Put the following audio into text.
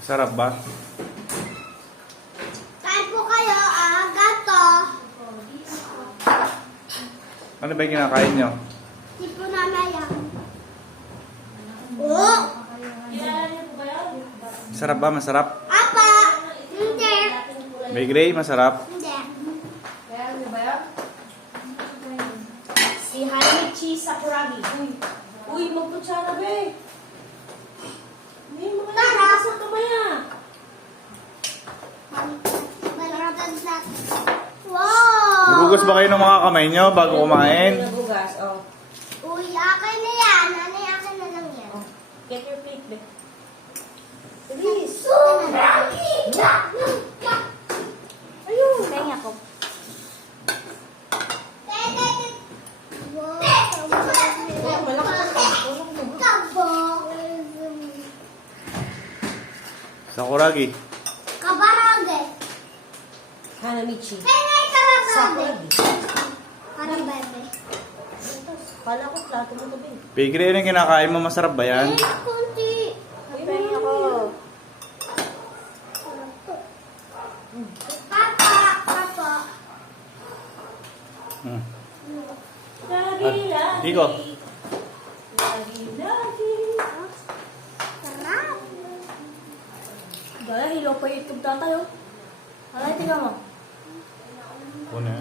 Sarap ba? Kain po kayo, gato. Ano ba yung kinakain nyo? Di po namaya. Oh! Sarap ba? Masarap? Apa! Hindi. May gray, masarap. Hindi. Ano ba yan? Si Haimichi Sakuragi. Uy, magputsara ba eh. Hindi mo kaya sa kamay ah. Malakatan sa... Wow! Nagugas ba kayo ng mga kamay nyo bago kumain? Nagugas, oh. Uy, akin na yan. Nanay, akin na lang yan. Get your plate, babe. Please. Ayun. Kaya ko. Kaya malakas ang Sakuragi. Kabarage. Hanamichi. Hey, kabarage. Sakuragi. Karabebe. Kala ko plato mo to, babe. May gray na kinakain mo, masarap ba yan? Kunti. Pengi ako. Papa, papa. Hmm. Lagi, lagi. Iko. Lagi, lagi. Sarap. Gaya, hilaw pa yung YouTube tatay, oh. Alay, tingnan mo. Una.